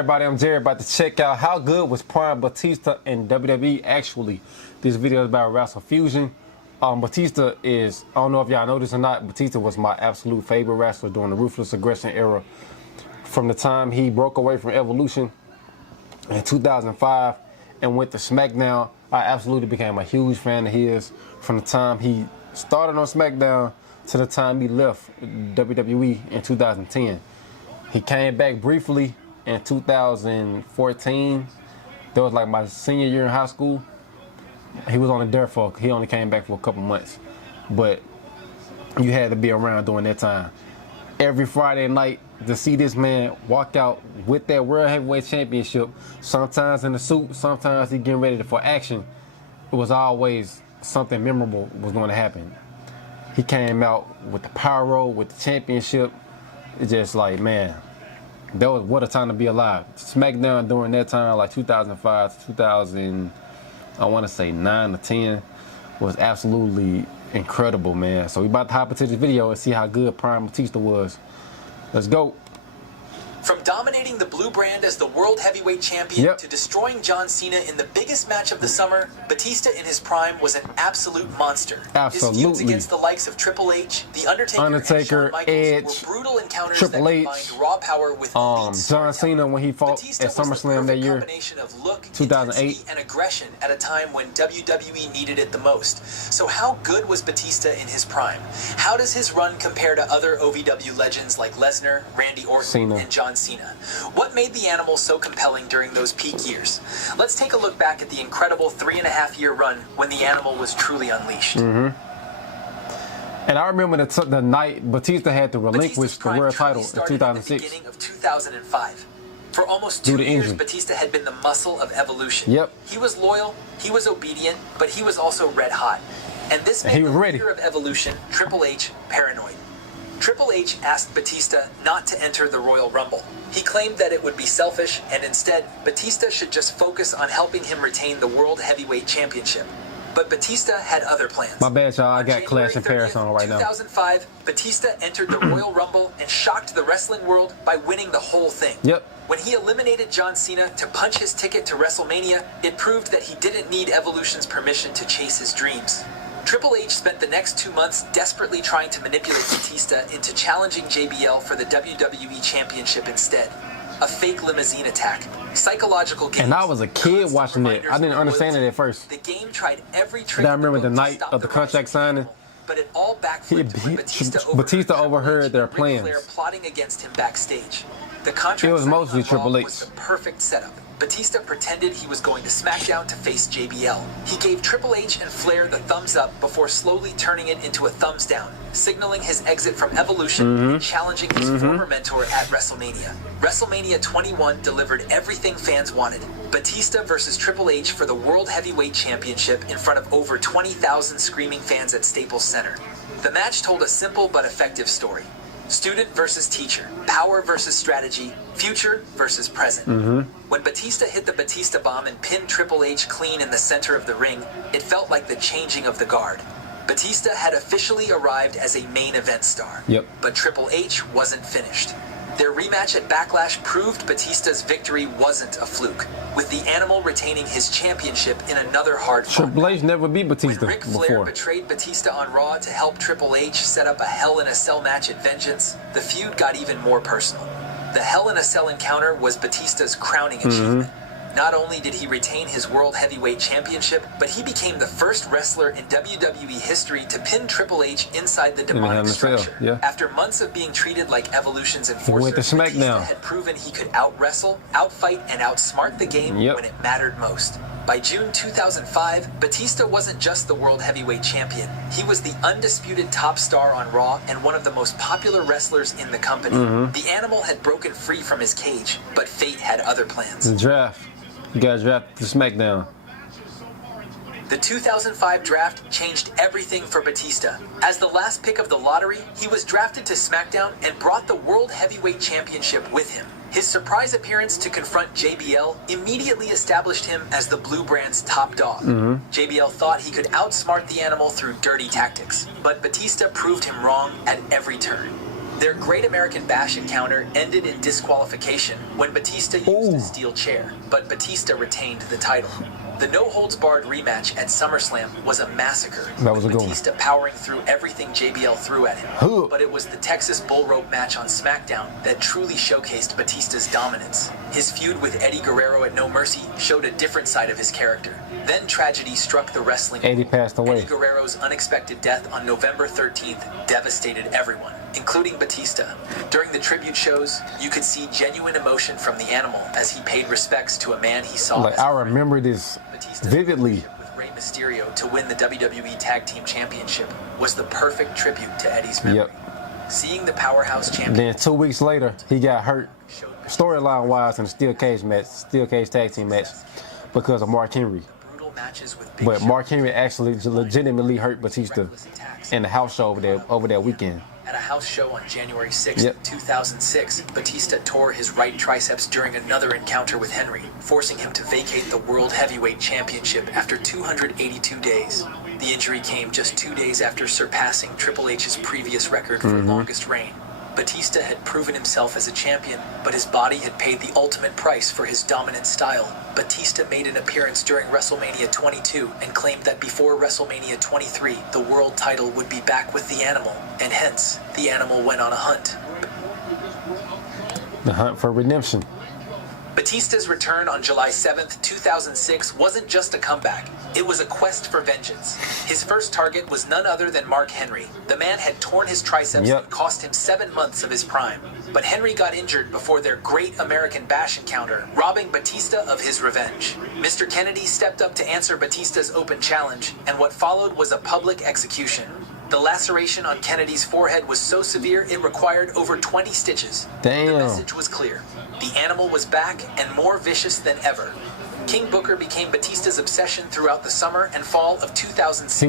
everybody, I'm Jerry, about to check out how good was Prime Batista in WWE. Actually, this video is about Wrestle Fusion. Batista is, I don't know if y'all know this or not, Batista was my absolute favorite wrestler during the Ruthless Aggression era. From the time he broke away from Evolution in 2005 and went to SmackDown, I absolutely became a huge fan of his. From the time he started on SmackDown to the time he left WWE in 2010. He came back briefly in 2014. That was like my senior year in high school. He was on the dirt for, he only came back for a couple months. But you had to be around during that time. Every Friday night to see this man walk out with that World Heavyweight Championship, sometimes in a suit, sometimes he getting ready for action, it was always something memorable was going to happen. He came out with the pyro, with the championship. It's just like, man, that was what a time to be alive. SmackDown during that time, like 2005 to 2000, I want to say 9 or 10, was absolutely incredible, man. So we about to hop into this video and see how good Prime Batista was. Let's go. From dominating the blue brand as the World Heavyweight Champion to destroying John Cena in the biggest match of the summer, Batista in his prime was an absolute monster. Absolutely. His feuds against the likes of Triple H, The Undertaker, and Shawn Michaels Edge, were brutal encounters Triple that H, combined raw power with elite John Cena when he fought Batista at SummerSlam that year, combination of look, 2008, and aggression at a time when WWE needed it the most. So how good was Batista in his prime? How does his run compare to other OVW legends like Lesnar, Randy Orton, and John Cena? What made the Animal so compelling during those peak years? Let's take a look back at the incredible 3.5-year run when the Animal was truly unleashed. And I remember the night Batista had to relinquish the world title in 2006. At the beginning of 2005. For almost 2 years, Batista had been the muscle of Evolution. He was loyal, he was obedient, but he was also red hot. And this made the leader of Evolution, Triple H, paranoid. Triple H asked Batista not to enter the Royal Rumble. He claimed that it would be selfish, and instead, Batista should just focus on helping him retain the World Heavyweight Championship. But Batista had other plans. My bad, y'all. I got Clash in Paris on right now. 2005, Batista entered the Royal Rumble and shocked the wrestling world by winning the whole thing. When he eliminated John Cena to punch his ticket to WrestleMania, it proved that he didn't need Evolution's permission to chase his dreams. Triple H spent the next 2 months desperately trying to manipulate Batista into challenging JBL for the WWE Championship instead. A fake limousine attack, psychological games. And I was a kid watching it. I didn't understand it at first. The game tried every trick. I remember the night of the contract signing. But it all backflipped when Batista overheard their plans. Flair plotting against him backstage. The contract it was mostly Triple H. Was the perfect setup. Batista pretended he was going to SmackDown to face JBL. He gave Triple H and Flair the thumbs up before slowly turning it into a thumbs down, signaling his exit from Evolution and challenging his former mentor at WrestleMania. WrestleMania 21 delivered everything fans wanted. Batista versus Triple H for the World Heavyweight Championship in front of over 20,000 screaming fans at Staples Center. The match told a simple but effective story. Student versus teacher, power versus strategy, future versus present. When Batista hit the Batista bomb and pinned Triple H clean in the center of the ring, it felt like the changing of the guard. Batista had officially arrived as a main event star, but Triple H wasn't finished. Their rematch at Backlash proved Batista's victory wasn't a fluke, with the Animal retaining his championship in another hard-fought Triple H never beat Batista when Ric Flair betrayed Batista on Raw to help Triple H set up a Hell in a Cell match at Vengeance, the feud got even more personal. The Hell in a Cell encounter was Batista's crowning achievement. Not only did he retain his World Heavyweight Championship, but he became the first wrestler in WWE history to pin Triple H inside the demonic structure. After months of being treated like Evolution's enforcer, Batista had proven he could out-wrestle, out-fight, and outsmart the game when it mattered most. By June 2005, Batista wasn't just the World Heavyweight Champion. He was the undisputed top star on Raw and one of the most popular wrestlers in the company. The Animal had broken free from his cage, but fate had other plans. The draft. You got drafted to SmackDown. The 2005 draft changed everything for Batista. As the last pick of the lottery, he was drafted to SmackDown and brought the World Heavyweight Championship with him. His surprise appearance to confront JBL immediately established him as the Blue Brand's top dog. JBL thought he could outsmart the Animal through dirty tactics, but Batista proved him wrong at every turn. Their Great American Bash encounter ended in disqualification when Batista used a steel chair, but Batista retained the title. The no-holds-barred rematch at SummerSlam was a massacre, That was with a good Batista powering through everything JBL threw at him. But it was the Texas Bull Rope match on SmackDown that truly showcased Batista's dominance. His feud with Eddie Guerrero at No Mercy showed a different side of his character. Then tragedy struck the wrestling world. Eddie passed away. Eddie Guerrero's unexpected death on November 13th devastated everyone, including Batista. During the tribute shows, you could see genuine emotion from the Animal as he paid respects to a man he saw Like, as I remember this Batista's vividly. relationship with Rey Mysterio to win the WWE Tag Team Championship was the perfect tribute to Eddie's memory. Yep. Seeing the powerhouse champion Then 2 weeks later, he got hurt, showed storyline wise, in the steel cage tag team match, because of Mark Henry. brutal matches with Big But Show, Mark Henry actually legitimately hurt Batista reckless attacks. in the house show over that weekend. At a house show on January 6, Yep. 2006, Batista tore his right triceps during another encounter with Henry, forcing him to vacate the World Heavyweight Championship after 282 days. The injury came just 2 days after surpassing Triple H's previous record for longest reign. Batista had proven himself as a champion, but his body had paid the ultimate price for his dominant style. Batista made an appearance during WrestleMania 22 and claimed that before WrestleMania 23, the world title would be back with the Animal, and hence, the Animal went on a hunt. The hunt for redemption. Batista's return on July 7th, 2006 wasn't just a comeback. It was a quest for vengeance. His first target was none other than Mark Henry. The man had torn his triceps Yep. and cost him 7 months of his prime. But Henry got injured before their Great American Bash encounter, robbing Batista of his revenge. Mr. Kennedy stepped up to answer Batista's open challenge, and what followed was a public execution. The laceration on Kennedy's forehead was so severe it required over 20 stitches. Damn. The message was clear. The Animal was back and more vicious than ever. King Booker became Batista's obsession throughout the summer and fall of 2006.